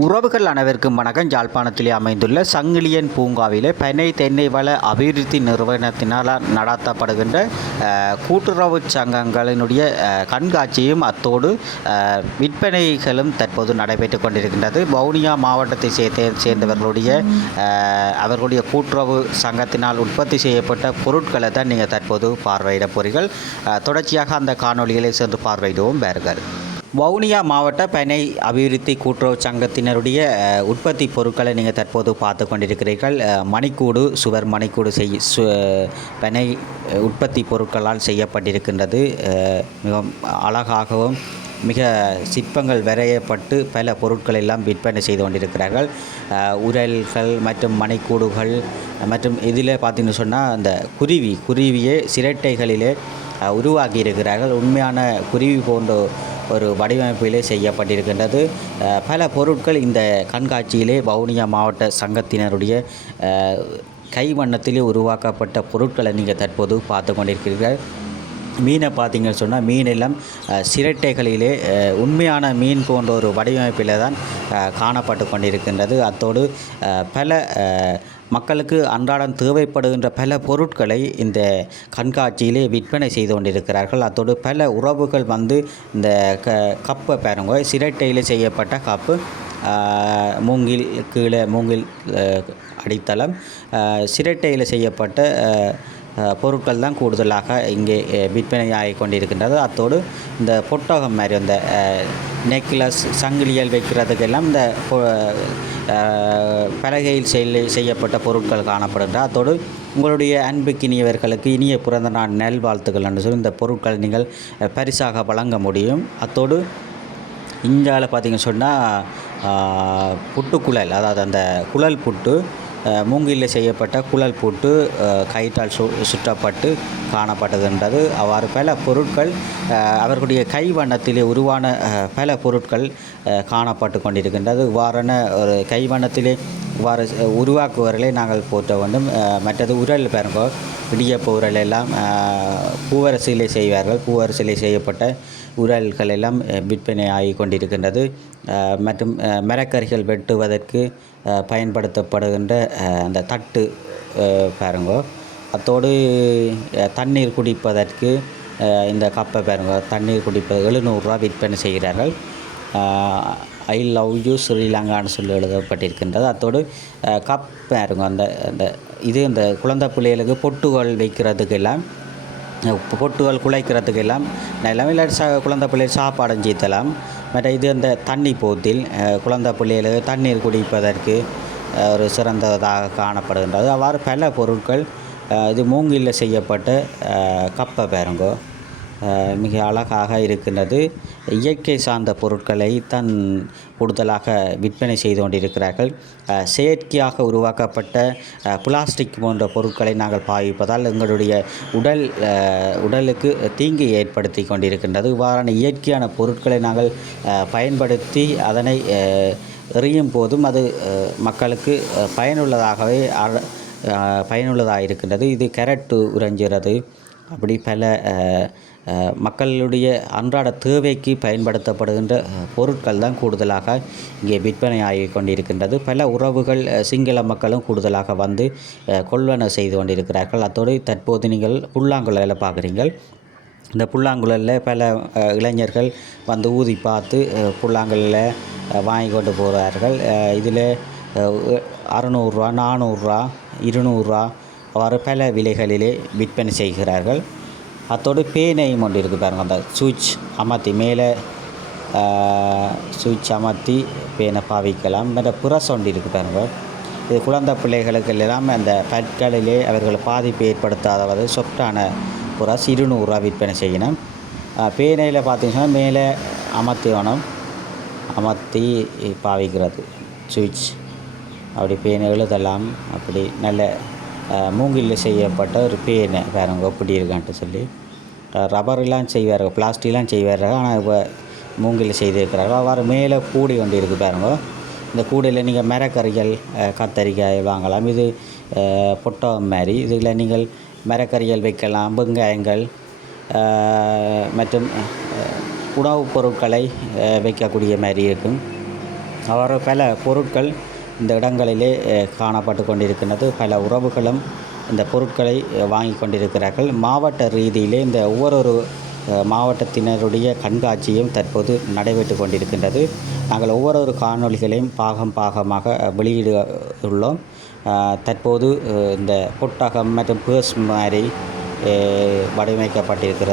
உறவுகள் அனைவருக்கும் வணக்கம். யாழ்ப்பாணத்திலே அமைந்துள்ள சங்கிலியன் பூங்காவிலே பனை தென்னை வள அபிவிருத்தி நிறுவனத்தினால் நடத்தப்படுகின்ற கூட்டுறவு சங்கங்களினுடைய கண்காட்சியும் அத்தோடு விற்பனைகளும் தற்போது நடைபெற்று கொண்டிருக்கின்றது. வவுனியா மாவட்டத்தை சேர்ந்தவர்களுடைய அவர்களுடைய கூட்டுறவு சங்கத்தினால் உற்பத்தி செய்யப்பட்ட பொருட்களை தான் நீங்கள் தற்போது பார்வையிட போகிறீர்கள். தொடர்ச்சியாக அந்த காணொலிகளை சென்று பார்வையிடுவோம் பாருங்கள். வவுனியா மாவட்ட பனை அபிவிருத்தி கூட்டுறவு சங்கத்தினருடைய உற்பத்தி பொருட்களை நீங்கள் தற்போது பார்த்து கொண்டிருக்கிறீர்கள். மணிக்கூடு, சுவர் மணிக்கூடு பனை உற்பத்தி பொருட்களால் செய்யப்பட்டிருக்கின்றது. மிக அழகாகவும் மிக சிற்பங்கள் வரையப்பட்டு பல பொருட்கள் எல்லாம் விற்பனை செய்து கொண்டிருக்கிறார்கள். உரல்கள் மற்றும் மணிக்கூடுகள் மற்றும் இதில் பார்த்தீங்கன்னு சொன்னால் அந்த குருவியே சிரட்டைகளிலே உருவாக்கி இருக்கிறார்கள். உண்மையான குருவி போன்ற ஒரு வடிவமைப்பிலே செய்யப்பட்டிருக்கின்றது. பல பொருட்கள் இந்த கண்காட்சியிலே வவுனியா மாவட்ட சங்கத்தினருடைய கைவண்ணத்திலே உருவாக்கப்பட்ட பொருட்களை நீங்கள் தற்போது பார்த்து கொண்டிருக்கிறீர்கள். மீனை பார்த்தீங்கன்னு சொன்னால் மீன் எல்லாம் சிரட்டைகளிலே உண்மையான மீன் போன்ற ஒரு வடிவமைப்பில் தான் காணப்பட்டு கொண்டிருக்கின்றது. அத்தோடு பல மக்களுக்கு அன்றாடம் தேவைப்படுகின்ற பல பொருட்களை இந்த கண்காட்சியிலே விற்பனை செய்து கொண்டிருக்கிறார்கள். அத்தோடு பல உறவுகள் வந்து இந்த கப்பை பாருங்க, சிரட்டையில் செய்யப்பட்ட கப்பு, மூங்கில் கீழே மூங்கில் அடித்தளம், சிரட்டையில் செய்யப்பட்ட பொருட்கள் தான் கூடுதலாக இங்கே விற்பனையாகி கொண்டிருக்கின்றது. அத்தோடு இந்த பொட்டகம் மாதிரி அந்த நெக்லஸ் சங்கிலியல் வைக்கிறதுக்கெல்லாம் இந்த பலகையில் செய்யப்பட்ட பொருட்கள் காணப்படுகின்றன. அத்தோடு உங்களுடைய அன்புக்கினியவர்களுக்கு இனிய பிறந்த நாள் நல்வாழ்த்துக்கள் என்று சொல்லி இந்த பொருட்களை நீங்கள் பரிசாக வழங்க முடியும். அத்தோடு இந்தியாவில் பார்த்திங்கன்னு சொன்னால் புட்டுக்குழல், அதாவது அந்த குழல் புட்டு, மூங்கிலில் செய்யப்பட்ட குழல் புட்டு கயிற்றால் சுற்றப்பட்டு காணப்படுகின்றது. அவ்வாறு பல பொருட்கள் அவர்களுடைய கைவண்ணத்திலே உருவான பல பொருட்கள் காணப்பட்டு கொண்டிருக்கின்றது. இவ்வாறான ஒரு கைவண்ணத்திலே இவ்வாறு உருவாக்குவர்களை நாங்கள் போற்ற வேண்டும். மற்றது உரல் பாருங்க, இடியப்ப உரல் எல்லாம் பூவரசிலே செய்வார்கள். பூவரசிலே செய்யப்பட்ட உரல்கள் எல்லாம் விற்பனை ஆகி கொண்டிருக்கின்றது. மற்றும் மரக்கறிகள் வெட்டுவதற்கு பயன்படுத்தப்படுகின்ற அந்த தட்டு பாருங்க. அத்தோடு தண்ணீர் குடிப்பதற்கு இந்த கப்பை பாருங்க, தண்ணீர் குடிப்பது 700 ரூபா விற்பனை செய்கிறார்கள். ஐ லவ் யூ ஸ்ரீலங்கான்னு சொல்லி எழுதப்பட்டிருக்கின்றது. அத்தோடு கப் பாருங்க, அந்த இது இந்த குழந்தை பிள்ளைகளுக்கு பொட்டுகள் வைக்கிறதுக்கெல்லாம், பொட்டுகள் குழைக்கிறதுக்கெல்லாம் எல்லாமே குழந்தை பிள்ளைகள் சாப்பாடும் செய்யலாம். மற்ற இது அந்த தண்ணி போத்தில் குழந்தை பிள்ளைகளுக்கு தண்ணீர் குடிப்பதற்கு ஒரு சிறந்ததாக காணப்படுகின்றது. அவ்வாறு பல பொருட்கள், இது மூங்கிலில் செய்யப்பட்ட கப்பை பாருங்கோ, மிக அழகாக இருக்கின்றது. இயற்கை சார்ந்த பொருட்களை தான் கூடுதலாக விற்பனை செய்து கொண்டிருக்கிறார்கள். செயற்கையாக உருவாக்கப்பட்ட பிளாஸ்டிக் போன்ற பொருட்களை நாங்கள் பாவிப்பதால் எங்களுடைய உடலுக்கு தீங்கு ஏற்படுத்தி கொண்டிருக்கின்றது. இவ்வாறான இயற்கையான பொருட்களை நாங்கள் பயன்படுத்தி அதனை எறியும் போதும் அது மக்களுக்கு பயனுள்ளதாக இருக்கின்றது. இது கேரட்டு உறைஞ்சுறது, அப்படி பல மக்களுடைய அன்றாட தேவைக்கு பயன்படுத்தப்படுகின்ற பொருட்கள் தான் கூடுதலாக இங்கே விற்பனை ஆகி கொண்டிருக்கின்றது. பல உறவுகள் சிங்கள மக்களும் கூடுதலாக வந்து கொள்வன செய்து கொண்டிருக்கிறார்கள். அத்தோடு தற்போது நீங்கள் புல்லாங்குழலில் பார்க்குறீங்கள். இந்த புல்லாங்குழலில் பல இளைஞர்கள் வந்து ஊதி பார்த்து புல்லாங்குழலில் வாங்கி கொண்டு போகிறார்கள். இதில் 600 ரூபா, 400 ரூபா, 200 ரூபா அவ்வாறு பல விலைகளிலே விற்பனை செய்கிறார்கள். அத்தோடு பேனையும் ஒன்று இருக்குது பாருங்கள், அந்த சுவிட்ச் அமர்த்தி மேலே சுவிட்ச் அமர்த்தி பேனை பாவிக்கலாம். மற்ற புரஸ் ஒன்று இருக்குது பாருங்கள். இது குழந்தை பிள்ளைகளுக்கு எல்லாம் அந்த பற்களிலே அவர்கள் பாதிப்பு ஏற்படுத்தாதவது சொஃப்டான புரஸ் 200 ரூபா விற்பனை செய்யணும். பேனையில் பார்த்தீங்கன்னா மேலே அமர்த்தி பாவிக்கிறது சுவிட்ச், அப்படி பேனை எழுதலாம். அப்படி நல்ல மூங்கிலில் செய்யப்பட்ட ஒரு பேனை பாருங்க எப்படி இருக்கான்ட்டு சொல்லி. ரப்பரெலாம் செய்வார்கள், பிளாஸ்டிக்லாம் செய்வார்கள், ஆனால் இப்போ மூங்கில் செய்திருக்கிறார்கள். அவ்வாறு மேலே கூடை ஒன்று இருக்குது பாருங்க. இந்த கூடையில் நீங்கள் மரக்கறிகள், கத்தரிக்காய் வாங்கலாம். இது பொட்டகம் மாதிரி. இதில் நீங்கள் மரக்கறிகள் வைக்கலாம், வெங்காயங்கள் மற்றும் உணவுப் பொருட்களை வைக்கக்கூடிய மாதிரி இருக்கும். அவ்வாறு பல பொருட்கள் இந்த இடங்களிலே காணப்பட்டு கொண்டிருக்கின்றது. பல உறவுகளும் இந்த பொருட்களை வாங்கி கொண்டிருக்கிறார்கள். மாவட்ட ரீதியிலே இந்த ஒவ்வொரு மாவட்டத்தினருடைய கண்காட்சியும் தற்போது நடைபெற்று கொண்டிருக்கின்றது. நாங்கள் ஒவ்வொரு காணொளிகளையும் பாகமாக வெளியிட உள்ளோம். தற்போது இந்த புத்தகம் மற்றும் பேர்ஸ் மாதிரி வடிவமைக்கப்பட்டிருக்கிற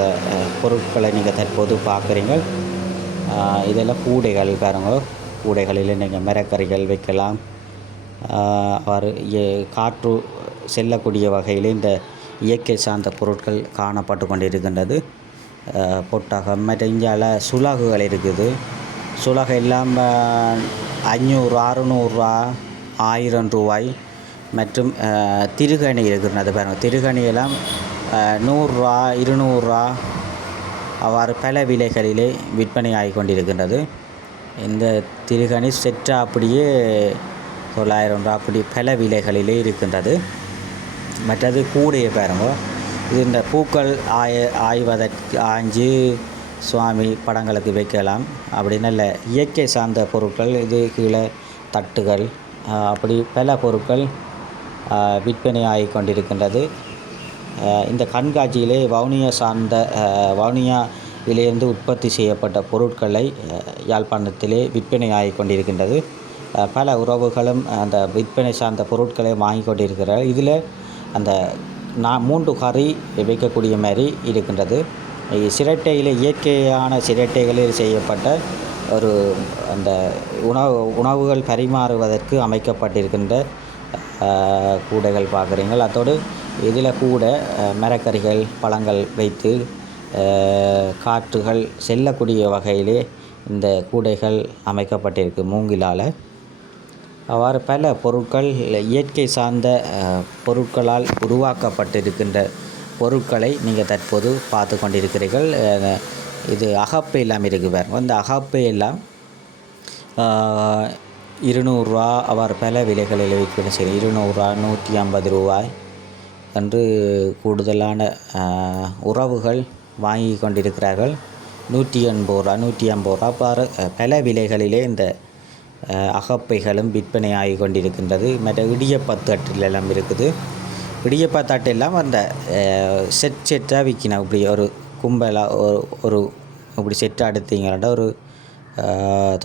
பொருட்களை நீங்கள் தற்போது பார்க்குறீங்கள். இதெல்லாம் கூடைகள் பாருங்கள். கூடைகளில் நீங்கள் மரக்கறிகள் வைக்கலாம். அவ்வாறு காற்று செல்லக்கூடிய வகையில் இந்த இயற்கை சார்ந்த பொருட்கள் காணப்பட்டு கொண்டிருக்கின்றது. பொட்டகம் மற்றும் இந்தியாவில் சுலகுகள் இருக்குது. சுலகு எல்லாம் 500, 600, 1000 ரூபாய் மற்றும் திருகணி இருக்கிறது பாருங்கள். திருகணியெல்லாம் 100, 200 அவ்வாறு பல விலைகளிலே விற்பனை ஆகி கொண்டிருக்கின்றது. இந்த திருகணி செட்டாக அப்படியே 900 அப்படி பல விலைகளிலே இருக்கின்றது. மற்றது கூடையை பாருங்க. இது இந்த பூக்கள் ஆய்வதற்கு ஆய்ஞ்சு சுவாமி படங்களுக்கு வைக்கலாம். அப்படி நல்ல இயற்கை சார்ந்த பொருட்கள். இது கீழே தட்டுகள் அப்படி பல பொருட்கள் விற்பனை ஆகி கொண்டிருக்கின்றது. இந்த கண்காட்சியிலே வவுனியாவிலிருந்து உற்பத்தி செய்யப்பட்ட பொருட்களை யாழ்ப்பாணத்திலே விற்பனை ஆகி கொண்டிருக்கின்றது. பல உறவுகளும் அந்த விற்பனை சார்ந்த பொருட்களை வாங்கி கொண்டிருக்கிறார். இதில் அந்த 3 கறி வைக்கக்கூடிய மாதிரி இருக்கின்றது. சிரட்டையில் இயற்கையான சிரட்டைகளில் செய்யப்பட்ட ஒரு அந்த உணவுகள் பரிமாறுவதற்கு அமைக்கப்பட்டிருக்கின்ற கூடைகள் பார்க்குறீங்கள். அதோடு இதில் கூட மரக்கறிகள் பழங்கள் வைத்து காற்றுகள் செல்லக்கூடிய வகையிலே இந்த கூடைகள் அமைக்கப்பட்டிருக்கு மூங்கிலால். அவ்வாறு பல பொருட்கள் இயற்கை சார்ந்த பொருட்களால் உருவாக்கப்பட்டிருக்கின்ற பொருட்களை நீங்கள் தற்போது பார்த்து கொண்டிருக்கிறீர்கள். இது அகப்பை எல்லாம் இருக்குது பாருங்கள். இந்த அகப்பை எல்லாம் 200 ரூபா அவ்வாறு பல விலைகளில் விற்பனை செய்யும். 200 ரூபா, 150 ரூபாய் என்று கூடுதலான உறவுகள் வாங்கி கொண்டிருக்கிறார்கள். 180 ரூபா, 150 ரூபா அவ்வாறு பல விலைகளிலே இந்த அகப்பைகளும் விற்பனை ஆகி கொண்டிருக்கின்றது. மற்ற இடியப்பத்தட்டில் எல்லாம் இருக்குது. இடியப்பத்தட்டு எல்லாம் அந்த செட்டாக விற்கணும். இப்படி ஒரு கும்பலாக ஒரு இப்படி செட்டாக எடுத்தீங்கன்னா ஒரு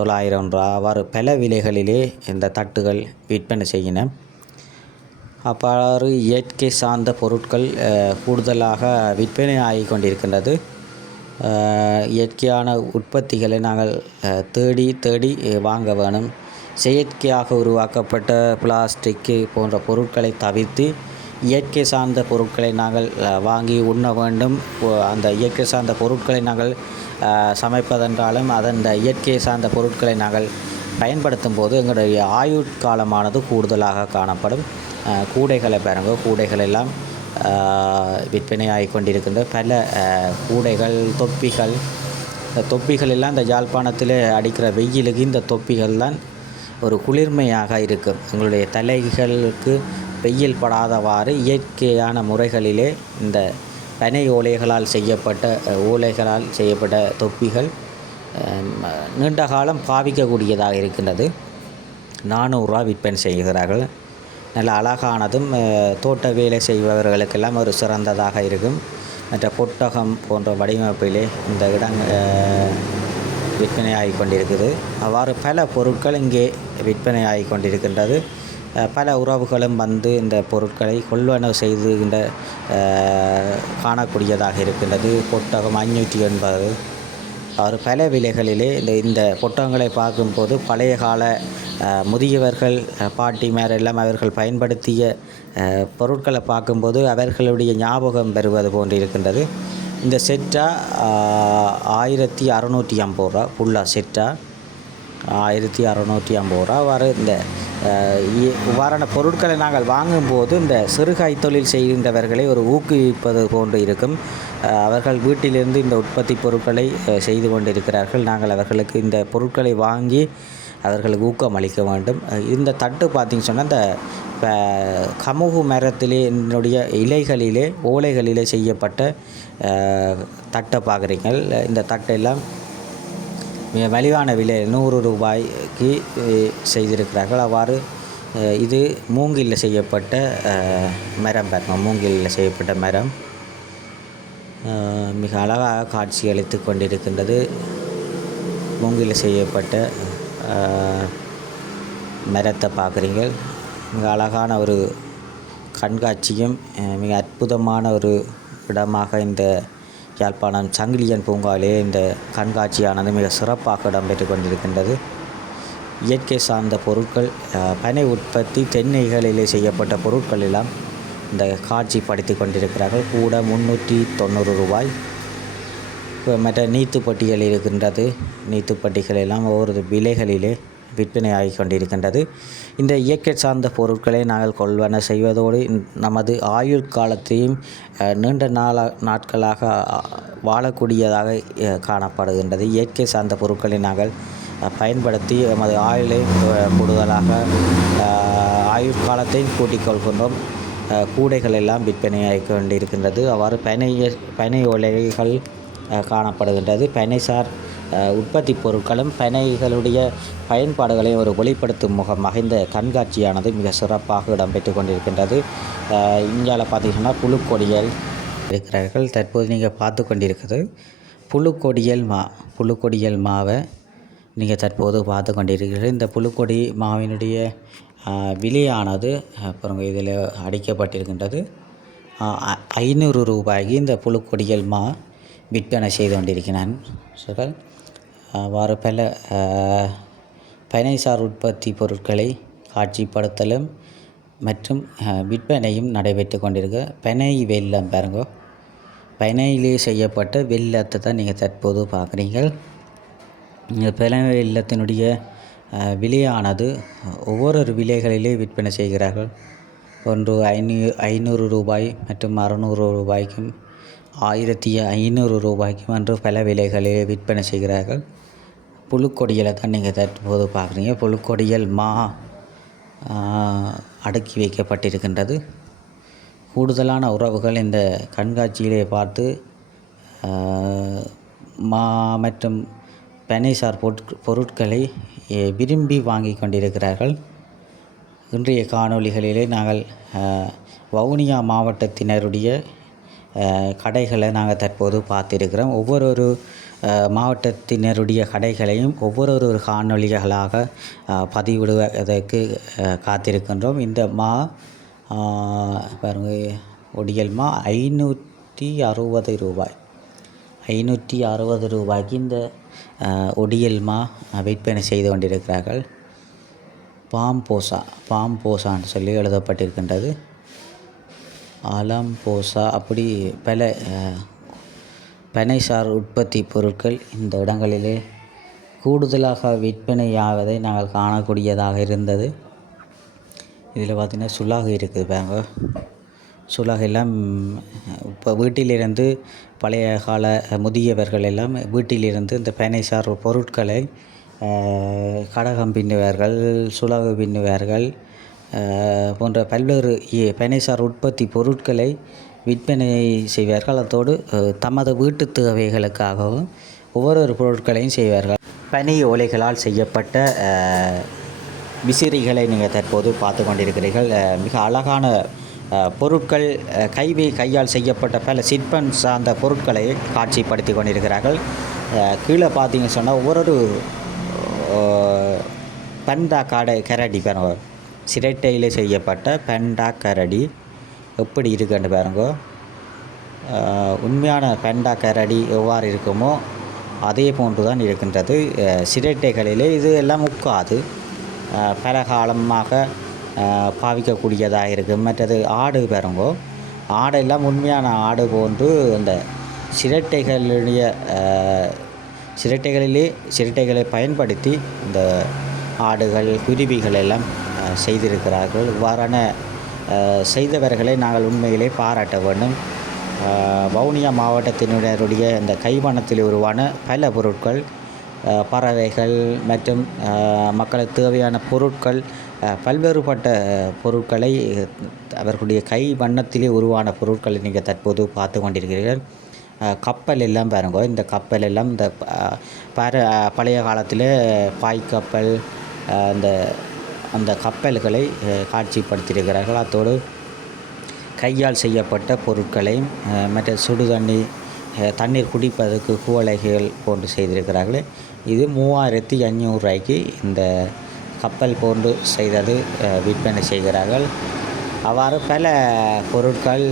900 ரூபா அவ்வாறு பல விலைகளிலே இந்த தட்டுகள் விற்பனை செய்யணும். அவ்வாறு இயற்கை சார்ந்த பொருட்கள் கூடுதலாக விற்பனை ஆகி கொண்டிருக்கின்றது. இயற்கையான உற்பத்திகளை நாங்கள் தேடி வாங்க வேணும். செயற்கையாக உருவாக்கப்பட்ட பிளாஸ்டிக்கு போன்ற பொருட்களை தவிர்த்து இயற்கை சார்ந்த பொருட்களை நாங்கள் வாங்கி உண்ண வேண்டும். அந்த இயற்கை சார்ந்த பொருட்களை நாங்கள் சமைப்பதென்றாலும் அந்த இயற்கை சார்ந்த பொருட்களை நாங்கள் பயன்படுத்தும் போது எங்களுடைய ஆயுட்காலமானது கூடுதலாக காணப்படும். கூடைகளை பாருங்கள். கூடைகள் எல்லாம் விற்பனை ஆகி கொண்டிருக்கின்ற பல கூடைகள், தொப்பிகள் எல்லாம் இந்த யாழ்ப்பாணத்தில் அடிக்கிற வெயிலுக்கு இந்த தொப்பிகள் தான் ஒரு குளிர்மையாக இருக்கும். எங்களுடைய தலைகளுக்கு வெயில் படாதவாறு இயற்கையான முறைகளிலே இந்த பனை ஓலைகளால் செய்யப்பட்ட தொப்பிகள் நீண்ட காலம் பாவிக்கக்கூடியதாக இருக்கின்றது. 400 ரூபா விற்பனை செய்கிறார்கள். நல்ல அழகானதும் தோட்ட வேலை செய்பவர்களுக்கெல்லாம் ஒரு சிறந்ததாக இருக்கும். மற்ற பொட்டகம் போன்ற வடிவமைப்பிலே இந்த விற்பனை ஆகி கொண்டிருக்குது. அவ்வாறு பல பொருட்கள் இங்கே விற்பனை ஆகி கொண்டிருக்கின்றது. பல உறவுகளும் வந்து இந்த பொருட்களை கொள்வனவு செய்துகின்ற காணக்கூடியதாக இருக்கின்றது. பொட்டகம் 580. அவர் பல விலைகளிலே இந்த பொட்டகங்களை பார்க்கும்போது பழைய கால முதியவர்கள் பாட்டிமார் எல்லாம் அவர்கள் பயன்படுத்திய பொருட்களை பார்க்கும்போது அவர்களுடைய ஞாபகம் பெறுவது போன்று இருக்கின்றது. இந்த செட்டா 1650 ரூபா. ஃபுல்லாக செட்டா 1650 ரூபா. அவ்வாறு இந்த இவ்வாறான பொருட்களை நாங்கள் வாங்கும்போது இந்த சிறுகாய் தொழில் செய்கின்றவர்களை ஒரு ஊக்குவிப்பது போன்று இருக்கும். அவர்கள் வீட்டிலிருந்து இந்த உற்பத்தி பொருட்களை செய்து கொண்டிருக்கிறார்கள். நாங்கள் அவர்களுக்கு இந்த பொருட்களை வாங்கி அவர்களுக்கு ஊக்கம் அளிக்க வேண்டும். இந்த தட்டு பார்த்திங்க சொன்னால் இந்த கமுகு மரத்திலே என்னுடைய இலைகளிலே ஓலைகளிலே செய்யப்பட்ட தட்டை பார்க்குறீங்கள். இந்த தட்டெல்லாம் மிக மலிவான விலை 100 ரூபாய்க்கு செய்திருக்கிறார்கள். அவ்வாறு இது மூங்கிலில் செய்யப்பட்ட மரம் பாருங்கள், மூங்கிலில் செய்யப்பட்ட மரம் மிக அழகாக காட்சி அளித்து கொண்டிருக்கின்றது. மூங்கிலில் செய்யப்பட்ட மரத்தை பார்க்குறீங்க. மிக அழகான ஒரு கண்காட்சியும் மிக அற்புதமான ஒரு இடமாக இந்த யாழ்ப்பாணம் சங்கிலியன் பூங்காவிலே இந்த கண்காட்சியானது மிக சிறப்பாக இடம்பெற்று கொண்டிருக்கின்றது. இயற்கை சார்ந்த பொருட்கள், பனை உற்பத்தி, தென்னைகளிலே செய்யப்பட்ட பொருட்கள் எல்லாம் இந்த காட்சிப்படுத்தி கொண்டிருக்கிறார்கள். கூட 390 ரூபாய். மற்ற நீத்துப்பட்டிகள் இருக்கின்றது. நீத்துப்பட்டிகள் எல்லாம் ஒவ்வொரு விலைகளிலே விற்பனையாகி கொண்டிருக்கின்றது. இந்த இயற்கை சார்ந்த பொருட்களை நாங்கள் கொள்வன செய்வதோடு நமது ஆயுள் காலத்தையும் நீண்ட நாட்களாக வாழக்கூடியதாக காணப்படுகின்றது. இயற்கை சார்ந்த பொருட்களை நாங்கள் பயன்படுத்தி நமது ஆயுளை கூடுதலாக ஆயுட்காலத்தையும் கூட்டிக் கொள்கின்றோம். கூடைகள் எல்லாம் விற்பனையாகி கொண்டிருக்கின்றது. அவ்வாறு பனை ஓலைகள் காணப்படுகின்றது. பனைசார் உற்பத்தி பொருட்களும் பனைகளுடைய பயன்பாடுகளை ஒரு வெளிப்படுத்தும் முகமாக இந்த கண்காட்சியானது மிக சிறப்பாக இடம்பெற்று கொண்டிருக்கின்றது. இந்தியாவில் பார்த்திங்கன்னா புழுக்கொடியல் இருக்கிறார்கள். தற்போது நீங்கள் பார்த்து கொண்டிருக்கிறது புழுக்கொடியல் மாவை நீங்கள் தற்போது பார்த்து கொண்டிருக்கிறீர்கள். இந்த புழுக்கொடி மாவினுடைய விலையானது அப்புறம் இதில் அடிக்கப்பட்டிருக்கின்றது. 500 ரூபாய்க்கு இந்த புழுக்கொடியல் மா விற்பனை செய்து கொண்டிருக்கிறான். அவ்வாறு பல பனைசார் உற்பத்தி பொருட்களை காட்சிப்படுத்தலும் மற்றும் விற்பனையும் நடைபெற்று கொண்டிருக்கு. பனை வெல்லம் பாருங்க, பனையிலே செய்யப்பட்ட வெல்லத்தை தான் நீங்கள் தற்போது பார்க்குறீங்கள். இந்த பனை வெல்லத்தினுடைய விலையானது ஒவ்வொரு விலைகளிலே விற்பனை செய்கிறார்கள். ஒன்று 500 ரூபாய் மற்றும் 600 ரூபாய்க்கும் 1500 ரூபாய்க்கும் என்று பல விலைகளிலே விற்பனை செய்கிறார்கள். புழுக்கொடியலை தான் நீங்கள் தற்போது பார்க்குறீங்க. புழுக்கொடியல் மா அடுக்கி வைக்கப்பட்டிருக்கின்றது. கூடுதலான உறவுகள் இந்த கண்காட்சியிலே பார்த்து மா மற்றும் பனைசார் பொருட்களை விரும்பி வாங்கி கொண்டிருக்கிறார்கள். இன்றைய காணொளிகளிலே நாங்கள் வவுனியா மாவட்டத்தினருடைய கடைகளை நாங்கள் தற்போது பார்த்திருக்கிறோம். ஒவ்வொரு மாவட்டத்தினருடைய கடைகளையும் ஒவ்வொரு காணொளிகளாக பதிவிடுவதற்கு காத்திருக்கின்றோம். இந்த மா பாருங்கள், ஒடியல் மா 560 ரூபாய். 560 ரூபாய்க்கு இந்த ஒடியல் மா விற்பனை செய்து கொண்டிருக்கிறார்கள். பாம்போசான்னு சொல்லி எழுதப்பட்டிருக்கின்றது. அலம்போசா அப்படி பல பனைசார் உற்பத்தி பொருட்கள் இந்த இடங்களிலே கூடுதலாக விற்பனையாவதை நாங்கள் காணக்கூடியதாக இருந்தது. இதில் பார்த்திங்கன்னா சுலாகு இருக்குது பாருங்க. சுலாகு எல்லாம் இப்போ வீட்டிலிருந்து பழைய கால முதியவர்கள் எல்லாம் வீட்டிலிருந்து இந்த பனைசார் பொருட்களை கடகம் பின்னுவார்கள், சுலாகு பின்னுவார்கள் போன்ற பல்வேறு பனைசார் உற்பத்தி பொருட்களை விற்பனை செய்வார்கள். அதோடு தமது வீட்டு தேவைகளுக்காகவும் ஒவ்வொரு பொருட்களையும் செய்வார்கள். பனை ஓலைகளால் செய்யப்பட்ட விசிறிகளை நீங்கள் தற்போது பார்த்து கொண்டிருக்கிறீர்கள். மிக அழகான பொருட்கள், கையால் செய்யப்பட்ட பல சிற்பம் சார்ந்த பொருட்களை காட்சிப்படுத்தி கொண்டிருக்கிறார்கள். கீழே பார்த்தீங்கன்னு சொன்னால் ஒவ்வொரு பண்டா கரடி பாருங்க, சிரட்டையிலே செய்யப்பட்ட பெண்டா கரடி எப்படி இருக்குன்னு பாருங்க. உண்மையான பெண்டா கரடி எவ்வாறு இருக்குமோ அதே போன்று தான் இருக்கின்றது. சிரட்டைகளிலே இது எல்லாம் உட்காது பல காலமாக பாவிக்கக்கூடியதாக இருக்குது. மற்றது ஆடு பாருங்கோ, ஆடெல்லாம் உண்மையான ஆடு போன்று அந்த சிரட்டைகளை பயன்படுத்தி இந்த ஆடுகள், குருவிகள் எல்லாம் செய்திருக்கிறார்கள். இவ்வாறான செய்தவர்களை நாங்கள் உண்மையிலே பாராட்ட வேண்டும். வவுனியா மாவட்டத்தினருடைய இந்த கைவண்ணத்தில் உருவான பல பொருட்கள், பறவைகள் மற்றும் மக்களுக்கு தேவையான பொருட்கள், பல்வேறுபட்ட பொருட்களை அவர்களுடைய கை வண்ணத்திலே உருவான பொருட்களை நீங்கள் தற்போது பார்த்து கொண்டிருக்கிறீர்கள். கப்பல் எல்லாம் பாருங்க. இந்த கப்பல் எல்லாம் இந்த பழைய காலத்தில் பாய்க்கப்பல் அந்த அந்த கப்பல்களை காட்சிப்படுத்தியிருக்கிறார்கள். அத்தோடு கையால் செய்யப்பட்ட பொருட்களையும் மற்ற சுடு தண்ணீர் குடிப்பதற்கு குவளைகள் போன்று செய்திருக்கிறார்கள். இது 3500 ரூபாய்க்கு இந்த கப்பல் போன்று செய்தது விற்பனை செய்கிறார்கள். அவ்வாறு பல பொருட்கள்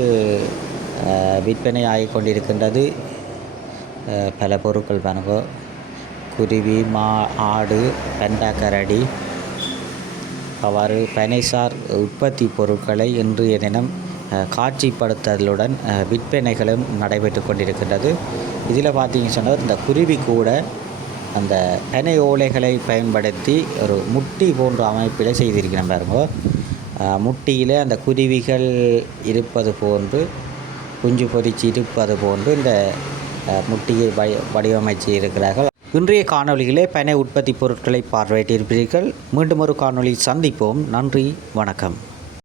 விற்பனை ஆகி கொண்டிருக்கின்றது. பல பொருட்கள் பாருங்க, குருவி, ஆடு, பெண்டாக்கரடி, அவ்வாறு பனைசார் உற்பத்தி பொருட்களை இன்றைய தினம் காட்சிப்படுத்துதலுடன் விற்பனைகளும் நடைபெற்று கொண்டிருக்கின்றது. இதில் பார்த்தீங்கன்னு சொன்னால் இந்த குருவி கூட அந்த பனை ஓலைகளை பயன்படுத்தி ஒரு முட்டி போன்ற அமைப்பில் செய்திருக்கிறேன் பாருங்க. முட்டியில் அந்த குருவிகள் இருப்பது போன்று, குஞ்சு பொறிச்சு இருப்பது போன்று இந்த முட்டியை வடிவமைச்சு இருக்கிறார்கள். இன்றைய காணொளியிலே பனை உற்பத்தி பொருட்களை பார்வையிட்டிருப்பீர்கள். மீண்டும் ஒரு காணொளி சந்திப்போம். நன்றி, வணக்கம்.